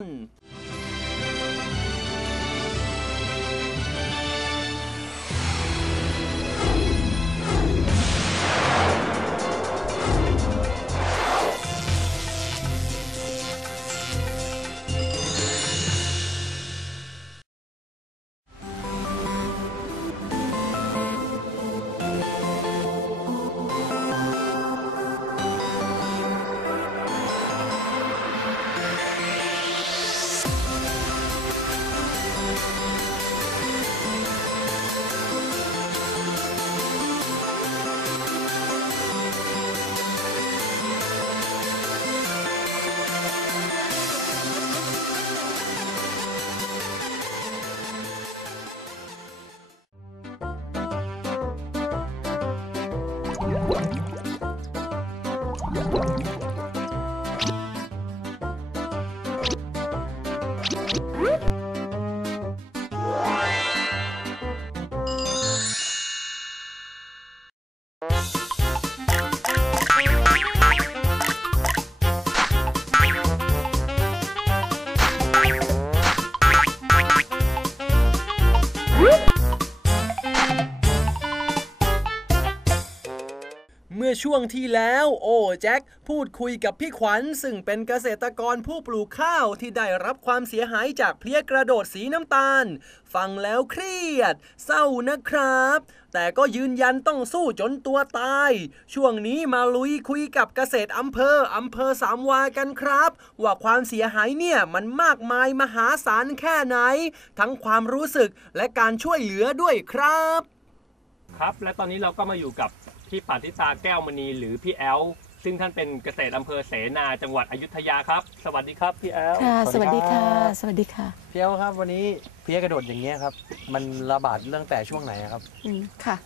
เช่วงที่แล้ว โอ้แจ็คพูดคุยกับพี่ขวัญ ซึ่งเป็นเกษตรกรผู้ปลูกข้าวที่ได้รับความเสียหายจากเพลี้ยกระโดดสีน้ำตาล ฟังแล้วเครียด เศร้านะครับ แต่ก็ยืนยันต้องสู้จนตัวตาย ช่วงนี้มาลุยคุยกับเกษตรอำเภออำเภอสามวากันครับ ว่าความเสียหายเนี่ยมันมากมายมหาศาลแค่ไหน ทั้งความรู้สึกและการช่วยเหลือด้วยครับ ครับ และตอนนี้เราก็มาอยู่กับ พี่ปาฏิตาแก้วมณีหรือพี่แอลซึ่งท่านเป็นเกษตรอำเภอเสนาจังหวัดอยุธยาครับ สวัสดีครับพี่แอล ค่ะสสวัวัสสดีดีครัค่ะบสวัสดีค่ะพี่เอลครับวันนี้เพลี้ยกระโดดอย่างเงี้ยครับ มันระบาดเรื่องแต่ช่วงไหนครับ อืมค่ะ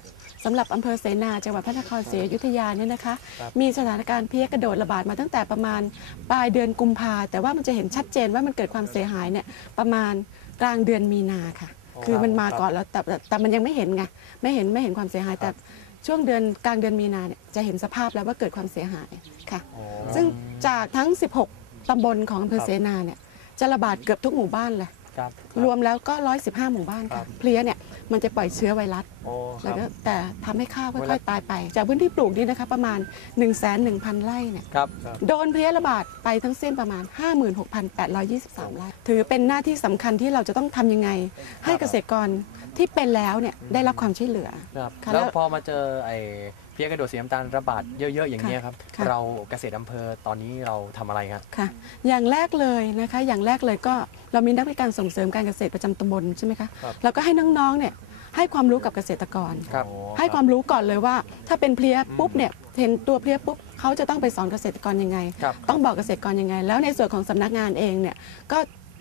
สำหรับอำเภอเสนาจังหวัดพระนครศรีอยุธยาเนี่ยนะคะ ครับมีสถานการณ์เพี้ยกระโดดระบาดมาตั้งแต่ประมาณปลายเดือนกุมภาแต่ว่ามันจะเห็นชัดเจนว่ามันเกิดความเสียหายเนี่ยประมาณกลางเดือนมีนาค่ะ คือมันมาก่อนแล้วแต่แต่แต่มันยังไม่เห็นไงไม่เห็นไม่เห็นความเสียหายแต่ ช่วงเดือนกลางเดือนมีนาเนี่ยจะเห็นสภาพแล้วว่าเกิดความเสียหายค่ะ ซึ่งจากทั้ง 16 ตำบลของอำเภอเสนาเนี่ยจะระบาดเกือบทุกหมู่บ้านเลย ครับ รวมแล้วก็ 115 หมู่บ้านครัค่ะบเพลี้ยเนี่ย มันจะปล่อยเชื้อไวรัสโอ้คแล้วรับ ก็แต่ทำให้ข้าวไวรัค่อยสๆตายไป จากพื้นที่ปลูกนี่นะคะประมาณ 1 1 0 0 0 0 ไร่เนี่ยครับ โดนเพลี้ยระบาดไปทั้งสิ้นประมาณ 56,823 ไร่ถือเป็นหน้าที่สำคัญที่เราจะต้องทำยังไง ให้เกษตรกรที่เป็นแล้วเนี่ยได้รับความช่วยเหลือ ครับ ค่ะแล้วแล้วพอมาเจอไอ้เพลี้ยกระโดดสีน้ำตาลระบาดเยอะ ๆ อย่างเงี้ยครับ ค่ะ เราเกษตรอำเภอตอนนี้เราทำอะไรครับ ค่ะ อย่างแรกเลยนะคะ อย่างแรกเลยก็เรามีนักวิชาการส่งเสริมการเกษตรประจำตำบลใช่ไหมคะครับ เราก็ให้น้องๆเนี่ยให้ความรู้กับเกษตรกร ครับให้ความรู้ก่อนเลยว่า ถ้าเป็นเพลี้ยปุ๊บเนี่ยเห็นตัวเพลี้ยปุ๊บเขาจะต้องไปสอนเกษตรกรยังไง ครับ ต้องบอกเกษตรกรยังไง แล้วในส่วนของสำนักงานเองเนี่ยก็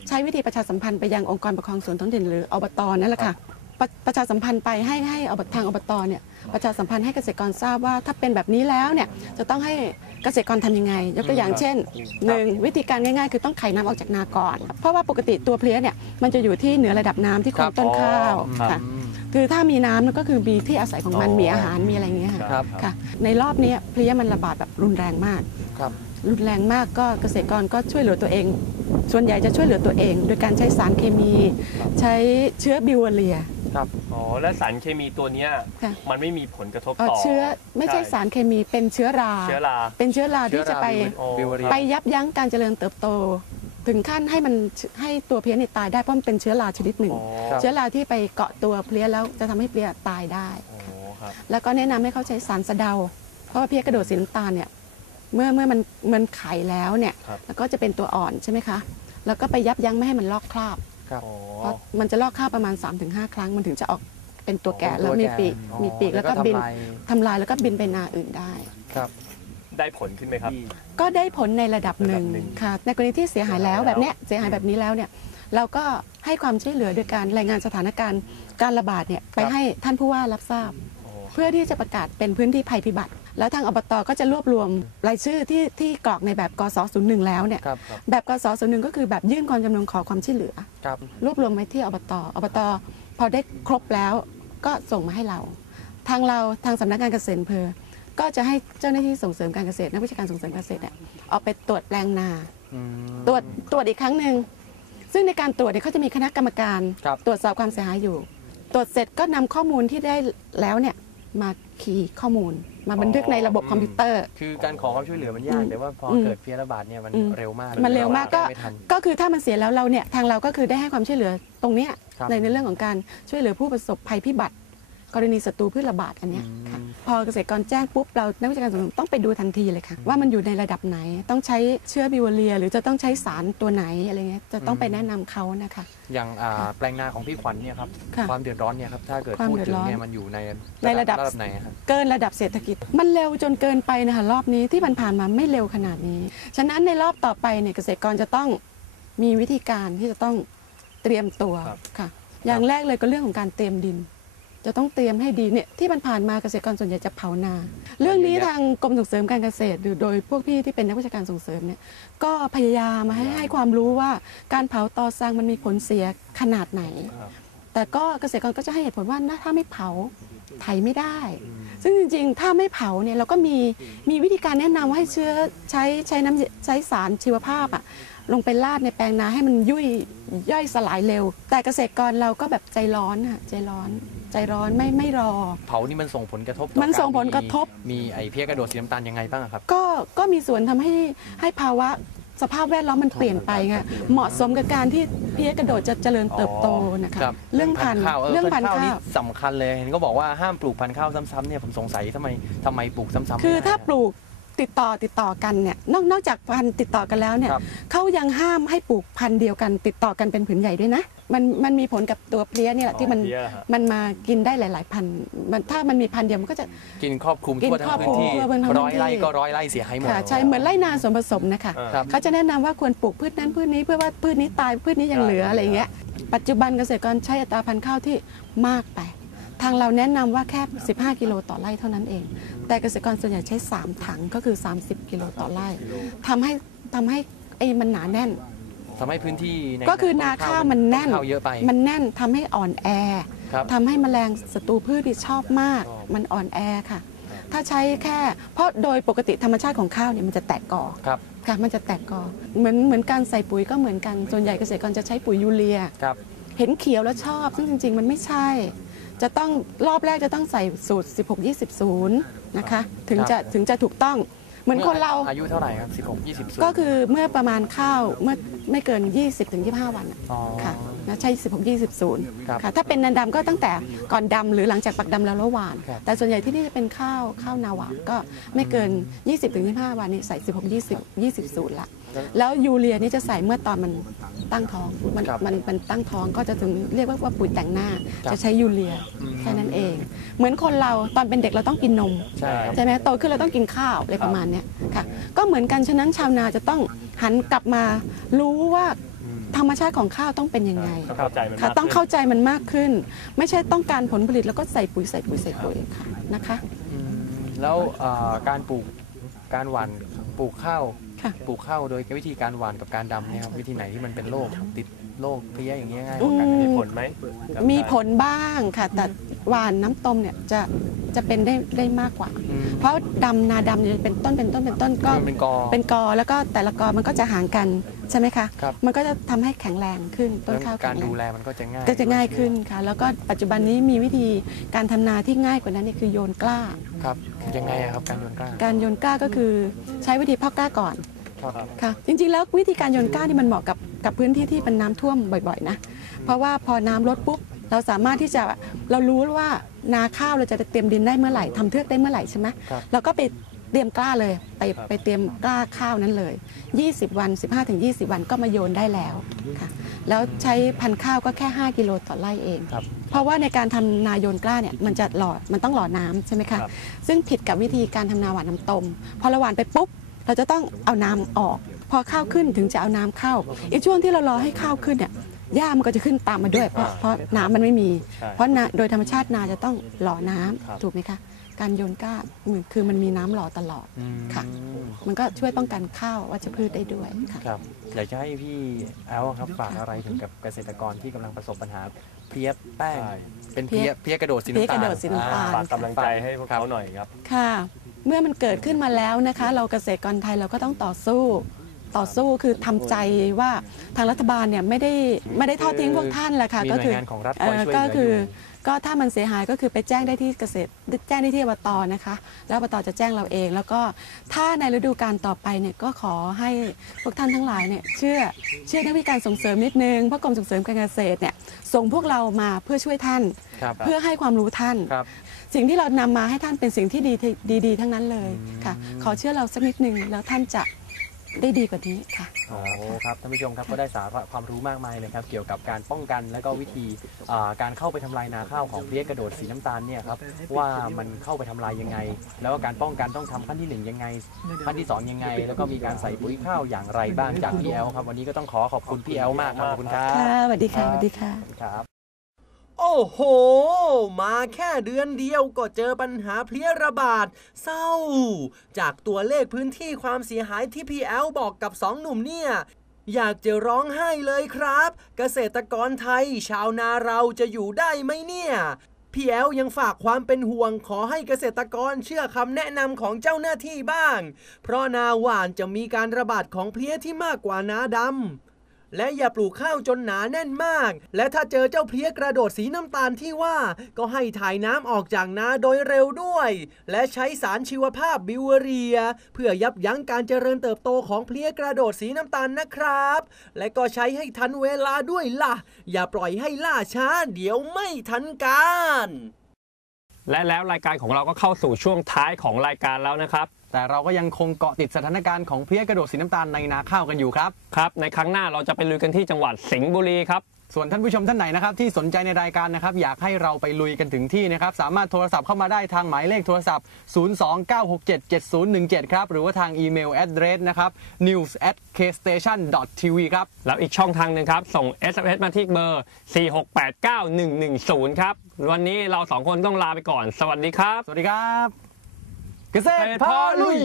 ใช้วิธีประชาสัมพันธ์ไปยังองค์กรปกครองส่วนท้องถิ่นหรืออบตนั่นแหละค่ะ ประประชาสัมพันธ์ไปให้ให้อบทางอบตเนี่ยประชาสัมพันธ์ให้เกษตรกรทราบว่าถ้าเป็นแบบนี้แล้วเนี่ยจะต้องให้เกษตรกรทำยังไง ยกตัวอย่างเช่นหนึ่งวิธีการง่ายๆ คือต้องไขน้ำออกจากนาก่อน เพราะว่าปกติตัวเพลี้ยเนี่ยมันจะอยู่ที่เหนือระดับน้ำที่โคนต้นข้าวครับ ค่ะคือถ้ามีน้ำมันก็คือมีที่อาศัยของมันอ๋อ มีอาหารมีอะไรอย่างเงี้ยค่ะ ครับ ค่ะในรอบนี้เพลี้ยมันระบาดแบบรุนแรงมากครับ รุนแรงมากก็เกษตรกรก็ช่วยเหลือตัวเอง ส่วนใหญ่จะช่วยเหลือตัวเอง โดยการใช้สารเคมี ใช้เชื้อบิวเรีย ครับ อ๋อ และสารเคมีตัวเนี้ยค่ะ มันไม่มีผลกระทบเอาต่อเชื้อไม่ใช่สารเคมีเป็นเชื้อรา เชื้อรา เป็นเชื้อราที่จะไปบิวเรีย ไปยับยั้งการเจริญเติบโต ถึงขั้นให้มันให้ตัวเพลี้ยเนี่ยตายได้เพราะมันเป็นเชื้อราชนิดหนึ่ง อ๋อครับ เชื้อราที่ไปเกาะตัวเพลี้ยแล้วจะทำให้เพลี้ยตายได้โอ้ครับ แล้วก็แนะนำให้เขาใช้สารสะเดา เพราะว่าเพลี้ยกระโดดสีน้ำตาลเนี่ยเมื่อเมื่อมันมันไข่แล้วเนี่ยครับ แล้วก็จะเป็นตัวอ่อนใช่ไหมคะ แล้วก็ไปยับยั้งไม่ให้มันลอกคราบ ครับอ๋อเพราะมันจะลอกคราบประมาณ 3-5 ครั้งมันถึงจะออกเป็นตัวแก่เป็นตัวแล้วมีปีกแก่มีปีกแล้วก็บินทำลายทำลายแล้วก็บินไปนาอื่นได้ ครับได้ผลขึ้นไหมครับ ก็ได้ผลในระดับหนึ่งระดับหนึ่ง ค่ะ ในกรณีที่เสียหายแล้วเสียหายแล้วแบบเนี้ยเสียหายแบบนี้แล้วเนี่ยเราก็ให้ความช่วยเหลือโดยการรายงานสถานการณ์การระบาดเนี่ยไปให้ท่านผู้ว่ารับทราบโอ้เพื่อที่จะประกาศเป็นพื้นที่ภัยพิบัติ แล้วทางอบตก็จะรวบรวมรายชื่อที่ที่กรอกในแบบกส01แล้วเนี่ยครับครับแบบกส01ก็คือแบบยื่นความจำนงขอความช่วยเหลือ ครับรวบรวมไว้ที่อบตอบตพอได้ครบแล้วก็ส่งมาให้เรา ทางเราทางสำนักงานเกษตรอำเภอ ก็จะให้เจ้าหน้าที่ส่งเสริมการเกษตรนักวิชาการส่งเสริมการเกษตรเนี่ยออกไปตรวจแปลงนา อืม ตรวจตรวจอีกครั้งหนึ่งซึ่งในการตรวจเนี่ยเขาจะมีคณะกรรมการ ครับ ตรวจสอบความเสียหายอยู่ ตรวจเสร็จก็นำข้อมูลที่ได้แล้วเนี่ยมา คีย์ข้อมูล มาบันทึกในระบบคอมพิวเตอร์ คือการขอความช่วยเหลือมันยากอืมแต่ว่าพออมเกิดเพลี้ยระบาดเนี่ยมันอืมเร็วมากมันเร็วมากก็แไม่ทันก็คือถ้ามันเสียแล้วเราเนี่ยทางเราก็คือได้ให้ความช่วยเหลือตรงเนี้ยครับในในเรื่องของการช่วยเหลือผู้ประสบภัยพิบัติ กรณีศัตรูพืชระบาดอันเนี้ยค่ะพอเกษตรกรแจ้งปุ๊บเรานักวิชาการสังคมต้องไปดูทันทีเลยค่ะ ว่ามันอยู่ในระดับไหนต้องใช้เชื้อบิวเรีย หรือจะต้องใช้สารตัวไหนอะไรเงี้ยจะต้องไปแนะนำเขานะคะ อย่างอ่าแปลงนาของพี่ขวัญเนี่ยครับค่ะความเดือดร้อนเนี่ยครับถ้าเกิดความพูดเดือดถึงร้อนเนี่ยมันอยู่ในในระดับระดับ ไหนครับ เกินระดับเศรษฐกิจ มันเร็วจนเกินไปนะคะรอบนี้ที่มันผ่านมาไม่เร็วขนาดนี้ ฉะนั้นในรอบต่อไปเนี่ยเกษตรกรจะต้องมีวิธีการที่จะต้องเตรียมตัวครับ ค่ะ อย่างแรกเลยก็เรื่องของการเตรียมดิน จะต้องเตรียมให้ดีเนี่ยที่มันผ่านมาเกษตรกรส่วนใหญ่จะเผานา เรื่องนี้ทางกรมส่งเสริมการเกษตร หรือโดยพวกพี่ที่เป็นนักวิชาการส่งเสริมเนี่ยก็พยายามมาให้ให้ความรู้ว่าการเผาตอซางมันมีผลเสียขนาดไหนครับแต่ก็เกษตรกรก็จะให้เหตุผลว่าถ้าไม่เผาไถไม่ได้ ซึ่งจริงๆ ถ้าไม่เผาเนี่ยเราก็มีมีวิธีการแนะนำว่าให้เชื้อใช้ใช้น้ำใช้สารชีวภาพอะ ลงไปราดในแปลงนาให้มันยุ่ยย่อยสลายเร็ว แต่เกษตรกรเราก็แบบใจร้อนอะใจร้อน ใจร้อนไม่ไม่รอ เผานี่มันส่งผลกระทบต่อมันส่งผลกระทบมีมีไอ้เพลี้ยกระโดดสีน้ำตาลยังไงบ้างอะครับ ก็ก็มีส่วนทำให้ให้ภาวะสภาพแวดล้อมมันเปลี่ยนไปค่ะเหมาะสมกับการที่เพี้ยกระโดดจะเจริญเติบโตนะคะครับเรื่องพันธุ์ข้าวเรื่องพันธุ์ข้าวนี่ข้าว สำคัญเลย เห็นก็บอกว่าห้ามปลูกพันธุ์ข้าวซ้ำๆเนี่ยผมสงสัยทำไมทำไมปลูกซ้ำๆคือไม่ได้ถ้าปลูก ติดต่อติดต่อกันเนี่ยนอกนอกจากพันธุ์ติดต่อกันแล้วเนี่ยครับ เขายังห้ามให้ปลูกพันธุ์เดียวกัน ติดต่อกันเป็นผืนใหญ่ด้วยนะ มันมันมีผลกับตัวเพลี้ยเนี่ยแหละที่มัน อ๋อเพลี้ยฮะมันมากินได้หลาย ๆ พันธุ์มันถ้ามันมีพันธุ์เดียวมันก็จะ กินครอบคลุมกินทั่วทั้ครอบงคลุพื้นมที่ทั่วทั้งพื้นที่ ร้อยไร่ก็ร้อยไร่เสียหายหมด ค่ะใช่เหมือนไร่นาส่วนผสมนะคะอ่าครับ เขาจะแนะนำว่าควรปลูกพืชนั้นพืชนี้เพื่อว่าพืชนี้ตายพืชนี้ยังเหลืออะไรอย่างเงี้ยปัจจุบันเกษตรกรใช้อัตราพันธุ์ข้าวที่มากไป ทางเราแนะนำว่าแค่ 15 กิโลต่อไร่เท่านั้นเอง แต่เกษตรกรส่วนใหญ่ใช้ 3 ถังก็คือ 30 กิโลต่อไร่ทำให้ทำให้ไอ้มันหนาแน่นทำให้พื้นที่ในก็คือนาข้าวมันแน่นข้าวเยอะไปมันแน่นทำให้อ่อนแอครับทำให้แมลงศัตรูพืชที่ชอบมากชอบมันอ่อนแอค่ะ ถ้าใช้แค่ เพราะโดยปกติธรรมชาติของข้าวเนี่ยมันจะแตกกอครับค่ะมันจะแตกกอเหมือนเหมือนการใส่ปุ๋ยก็เหมือนกันส่วนใหญ่เกษตรกรจะใช้ปุ๋ยยูเรียครับเห็นเขียวแล้วชอบ ซึ่งจริง ๆ มันไม่ใช่ จะต้องรอบแรกจะต้องใส่สูตร 16 20 0 นะคะ ถึงจะถึงจะถูกต้อง เหมือนคนเราอายุเท่าไหร่ครับ16 20สูงก็คือเมื่อประมาณข้าวเมื่อไม่เกิน 20ถึง25วันอะอ๋อค่ะนะใช่16 20ครับ0ค่ะถ้าเป็นนาดำก็ตั้งแต่ก่อนดำหรือหลังจากปักดำแล้วระหว่านครับแต่ส่วนใหญ่ที่นี่จะเป็นข้าวข้าวนาหวานก็ไม่เกิน 20ถึง25วันนี่ใส่ 16 20 20 0ละแล้วยูเรียนี่จะใส่เมื่อตอนมันตั้งท้องมันครับมันมันตั้งท้องก็จะถึงเรียกว่าว่าปุ๋ยแต่งหน้าครับจะใช้ยูเรียแค่นั้นเอง เหมือนคนเราตอนเป็นเด็กเราต้องกินนม ใช่ครับใช่ไหมโตขึ้นเราต้องกินข้าวอะไรประมาณเนี้ยค่ะก็เหมือนกันฉะนั้นชาวนาจะต้องหันกลับมารู้ว่าธรรมชาติของข้าวต้องเป็นยังไงต้องเข้าใจมันค่ะมากต้องขึ้นเข้าใจมันมากขึ้น ไม่ใช่ต้องการผลผลิตแล้วก็ใส่ปุ๋ยใส่ปุ๋ยใส่ปุ๋ยค่ะนะคะ อืมแล้วเอ่อการปลูกการหว่านปลูกข้าว ค่ะ ปลูกข้าวโดยวิธีการหว่านกับการดำเนี่ยครับวิธีไหนที่มันเป็นโรคติดโรคเพลี้ยอย่างเงี้ยง่ายกว่ากันอื มีผลไหมกับมีการผลบ้างค่ะ แต่หวานน้ำต้มเนี่ยจะจะเป็นได้ได้มากกว่า อืมเพราะดำนาดำเนี่ยเป็นต้นเป็นต้นเป็นต้นก็มันเป็นกอ เป็นกอแล้วก็แต่ละกอมันก็จะห่างกันใช่ไหมคะ ครับ มันก็จะทำให้แข็งแรงขึ้นต้นข้าวกาแข็รงแรดูงแลมันก็จะง่ายก็จะง่ายขึ้นค่ะ แล้วก็ปัจจุบันนี้มีวิธีการทำนาที่ง่ายกว่านั้นเนี่ยคือโยนกล้า ครับ ยังไงอะครับการโยนกล้าการโยนกล้าก็คือใช้วิธีเพาะกล้าก่อนครับค่ะ จริงๆ แล้ววิธีการโยนกล้านี่มันเหมาะกับกับพื้นที่ที่เป็นน้ำท่วมบ่อยๆนะเพราะว่าพอน้ำลดปุ๊บเราสามารถที่จะเรารู้ว่านาข้าวเราจะเตรียมดินได้เมื่อไหร่ทำเทือกได้เมื่อไหร่ใช่ไหมครับเราก็ไปเตรียมกล้าเลยไปไปเตรียมกล้าข้าวนั้นเลย 20 วัน 15-20 วันก็มาโยนได้แล้วค่ะ แล้วใช้พันธุ์ข้าวก็แค่ 5 กิโลต่อไร่เอง ครับ เพราะว่าในการทำนาโยนกล้าเนี่ยมันจะหล่อมันต้องหล่อน้ำใช่ไหมคะครับซึ่งผิดกับวิธีการทำนาหวานน้ำต้มพอเราหวานไปปุ๊บ เราจะต้องเอาน้ำออก พอข้าวขึ้นถึงจะเอาน้ำเข้าอีกช่วงที่เรารอให้ข้าวขึ้นเนี่ยหญ้ามันก็จะขึ้นตามมาด้วยเพราะเพราะน้ำมันไม่มี ใช่ เพราะนาโดยธรรมชาตินาจะต้องหล่อน้ำครับ ถูกไหมคะการโยนกล้าเหมือนคือมันมีน้ำหล่อตลอด อืมค่ะ มันก็ช่วยป้องกันข้าววัชพืชได้ด้วยค่ะ ครับ อยากจะให้พี่แอลครับฝากอะไรถึงกับเกษตรกรที่กำลังประสบปัญหา เพลี้ยแป้ง ใช่เป็นเพลี้ยเพลี้ยกระโดดสีเพลี้ยน้ำตาลกระโดดสีน้ำตาลฝากกำลังใจให้พวกเขาหน่อยครับ ค่ะ เมื่อมันเกิดขึ้นมาแล้วนะคะ เราเกษตรกรไทยเราก็ต้องต่อสู้ ต่อสู้คือทำใจว่าทางรัฐบาลเนี่ยไม่ได้ไม่ได้ทอดทิ้งพวกท่านแหละค่ะมีก็หน่วคืยงานของรัฐคเอ่อยอช่วยเหก็ลือคืออยู่ ก็ ถ้ามันเสียหายก็คือไปแจ้งได้ที่เกษตรแจ้งได้ที่อบตนะคะ แล้วอบตจะแจ้งเราเอง แล้วก็ถ้าในฤดูการต่อไปเนี่ยก็ขอให้พวกท่านทั้งหลายเนี่ยเชื่อเชื่อในวิธีการส่งเสริมนิดนึงเพราะกรมส่งเสริมการเกษตรเนี่ยส่งพวกเรามาเพื่อช่วยท่าน ครับเพื่อให้ความรู้ท่าน ครับ สิ่งที่เรานำมาให้ท่านเป็นสิ่งที่ดีดีๆทั้งนั้นเลยค่ะ ขอเชื่อเราสักนิดนึงแล้วท่านจะ ได้ดีกว่านี้ค่ะโอ้ครับท่านผู้ชมครับก็ได้สาระความรู้มากมายเลยครับเกี่ยวกับการป้องกันและก็วิธีอ่าการเข้าไปทำลายนาข้าวของเพลี้ยกระโดดสีน้ำตาลเนี่ยครับว่ามันเข้าไปทำลายยังไง แล้วก็การป้องกันต้องทำขั้นที่หนึ่งยังไง ขั้นที่สองยังไง แล้วก็มีการใส่ปุ๋ยข้าวอย่างไรบ้างจากพี่แอลครับวันนี้ก็ต้องขอขอบคุณพี่แอลมากครับขอบคุณครับค่ะสวัสดีค่ะสวัสดีค่ะขอบคุณครับ โอ้โห มาแค่เดือนเดียวก็เจอปัญหาเพลี้ยระบาด เศร้า จากตัวเลขพื้นที่ความเสียหายที่พีแอลบอกกับสองหนุ่มเนี่ย อยากจะร้องไห้เลยครับ เกษตรกรไทย ชาวนาเราจะอยู่ได้ไหมเนี่ยพี่แอลยังฝากความเป็นห่วงขอให้เกษตรกรเชื่อคำแนะนำของเจ้าหน้าที่บ้าง เพราะนาหวานจะมีการระบาดของเพลี้ยที่มากกว่านาดำ และอย่าปลูกข้าวจนหนาแน่นมาก และถ้าเจอเจ้าเพลี้ยกระโดดสีน้ำตาลที่ว่า ก็ให้ถ่ายน้ำออกจากนาโดยเร็วด้วย และใช้สารชีวภาพบิวเวอเรีย เพื่อยับยั้งการเจริญเติบโตของเพลี้ยกระโดดสีน้ำตาลนะครับ และก็ใช้ให้ทันเวลาด้วยล่ะ อย่าปล่อยให้ล่าช้า เดี๋ยวไม่ทันการและแล้วรายการของเราก็เข้าสู่ช่วงท้ายของรายการแล้วนะครับ แต่เราก็ยังคงเกาะติดสถานการณ์ของเพลี้ยกระโดดสีน้ำตาลในนาข้าวกันอยู่ครับ ครับ ในครั้งหน้าเราจะไปลุยกันที่จังหวัดสิงห์บุรีครับ ส่วนท่านผู้ชมท่านไหนนะครับที่สนใจในรายการนะครับอยากให้เราไปลุยกันถึงที่นะครับสามารถโทรศัพท์เข้ามาได้ทางหมายเลขโทรศัพท์ 029677017 ครับ หรือว่าทางอีเมล address นะครับ news at kstation tv ครับ แล้วอีกช่องทางหนึ่งครับ ส่ง SMS มาที่เบอร์ 4689110 ครับ วันนี้เราสองคนต้องลาไปก่อน สวัสดีครับ สวัสดีครับ เกษตรพาลุย